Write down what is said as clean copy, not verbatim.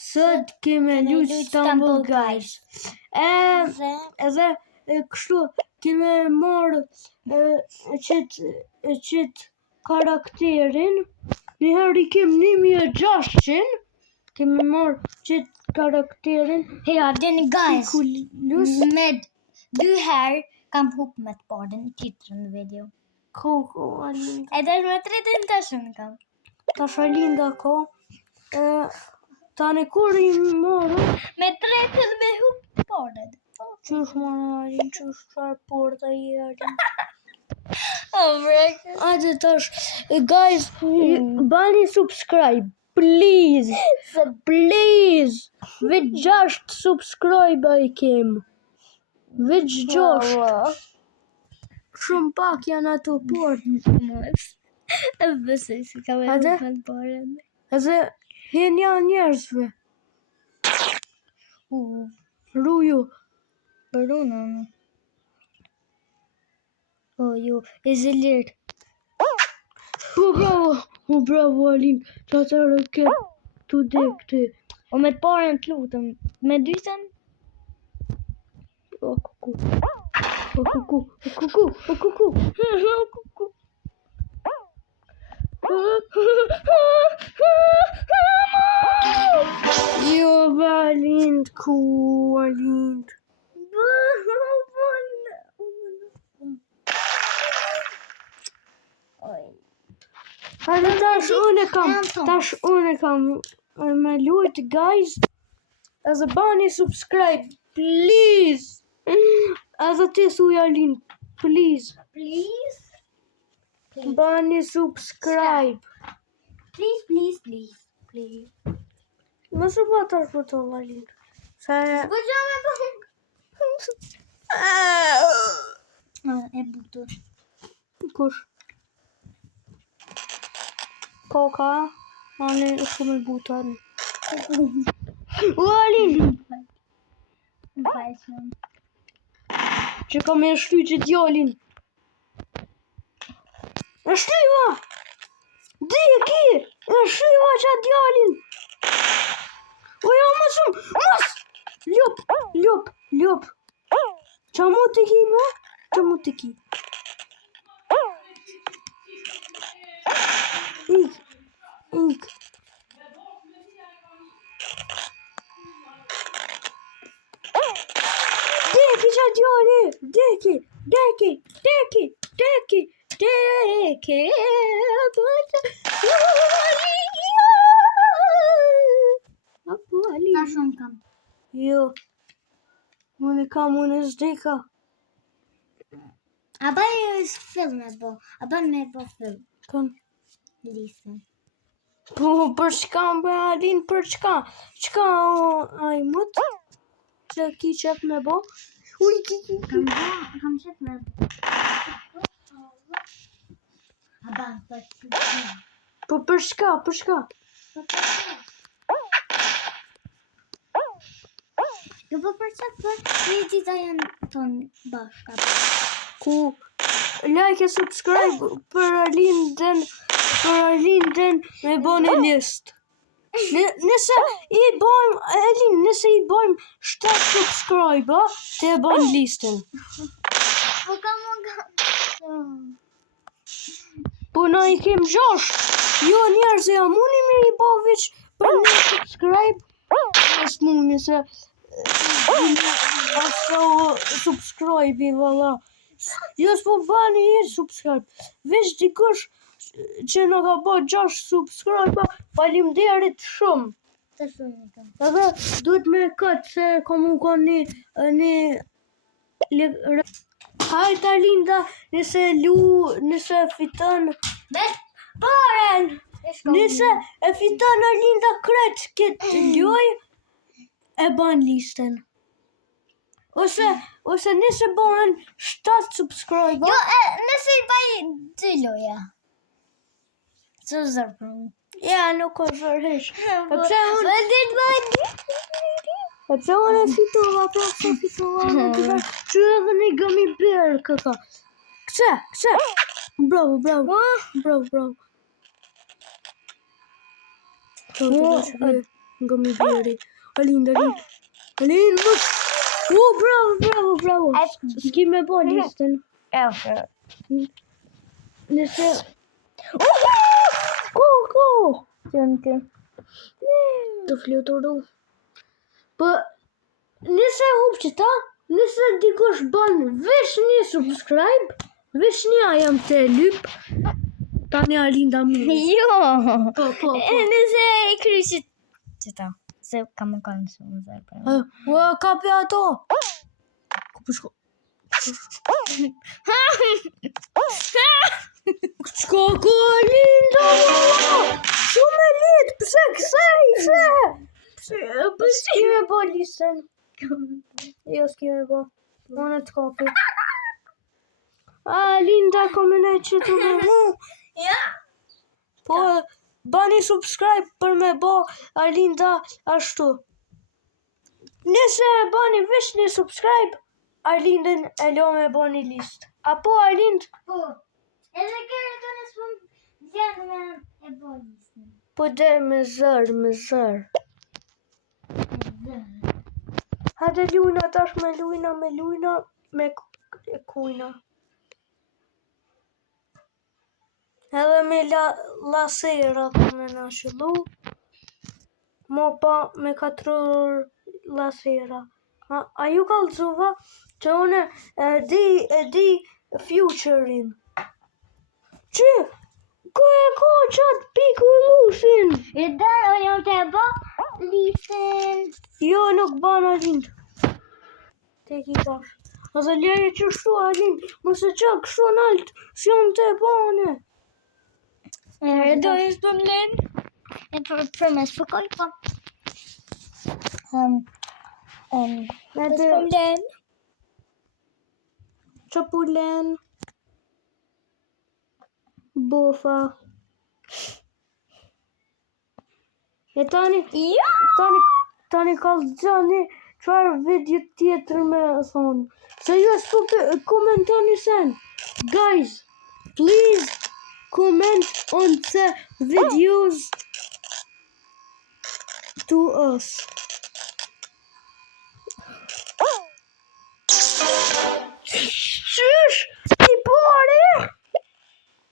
Sot kemi luajt Stumble Guys. Edhe kështu kemi marrë qit karakterin. Njëherë I kem 1600. Kemi marrë qit karakterin. Hey, Arden guys. Me 2 herë kam hup me të parën tjetrën në video. Edhe me 30 tashun kam. Tash Alinda ka. Tani kur I morë Me 30 me hup të parën. Qysh marrë Alin, qysh çfarë porta I Alin. Oh, break. Hajde tash, guys, bani subscribe, please, please. Veç 6 subscribe I kem. Veç 6. Shumë pak janë ato portë. E besoj si ka me hup me të parën. Edhe henja njerëzve. Ruju. Bruna. Oh, jo, izolir. Bravo Alin. Çfarë raket tu dekti. O me të parën të lutëm. Me dytën? O kuku. Jo, Alind, Alind. Hajde tash unë kam me luajt guys. Edhe bani subscribe, please. Edhe ti thuj Alin, please. Please? Bani subscribe. Please. Mos u batar për to Alin. Sa e butur. Kush? Koka, ani shumë e butar. Alin! Që kam e shlyqit djalin. E shlyva! Diki! E shlyva qa djalin! O jo, mos! Ljop! Qa mu të ki, me? Qa mu të ki? Ik. Deki qa djali! Deki! Tash unë kam. Jo. Unë s'deka. A bëj film me bo. A bën me bo film. Kan. Listën. Po, për çka më Alin, për çka? Çka ai mut? Që ki qep me bo? Uj, ki. Kam qep me bo. A bën për çka? Po për çka? Jo, po për çka? Një dita janë tonë bashka. Ku? Like e subscribe për Alinden me bën e list. Nëse I bojmë 7 subscribe, te e bën listën. Po kam. Po na I kem 6. Jo njerëz jam unë me I bo veç për një subscribe. Nësë mund se ashtë subscribe valla. Jo s'po bani subscribe. Veç dikush që në ka bo 6 subscribe, faleminderit shumë. Të shumë kam. Edhe duhet me këtë se kom u ka një hajt Alinda, nëse fiton Parën! Nëse e fiton Alinda kret këtë loj, e ban listën. Ose nëse bëhen 7 subscribe. Jo, nëse I bëj 2 loja. Që zërë për mu. Ja, nuk o zërhesh. Pse unë e fitova, që edhe një gëmi berë këka. Këse. Bravo. nga mi bjeri. Alin, mos. Bravo. S'ki me bo listën. Nëse... Ko! Të fluturu. Po, nëse hup që ta, nëse dikush ban vesh një subscribe, vesh një jam të lyp, tani Alinda mu. Jo! Po. Nëse e kryshit që ta. Se kam më kanë shumë zërë. Kape ato. Ku përshko? Shko ku Alinda! Shumë e lit, pse kësej? Pse s'ki me bo listën? Jo s'ki me bo. Unë të kapi. Alinda komene që të me mu. Ja! Po, bani subscribe për me bo Alinda ashtu. Nëse bani vesh një subscribe, Alindën e lo me bo një list. Apo Alind? Po. Edhe kërë të nësë më gjenë me e bo listën. Po dhe me zër. Hajde lujna tash me lujna me kujna. Edhe me lasera me na shillu. Mopa me 4 lasera. A ju kalzuva që une e di future-in. Që? Ku e ko qatë pikullusin? E da, unë jam të e bo listën. Jo, nuk ban Alind. Te ki tash. Ose ljeje që shtu Alind. Mëse qa kështu nalt, si jam të e bane. E do e së për mlen. E për me së përkoj, po. E së për mlen. Qapulen. Bofa. E tani... Ja! Tani kalzani qëfar video tjetër me thonë. Se ju s'po komentoni sen. Guys, please comment on the videos to us.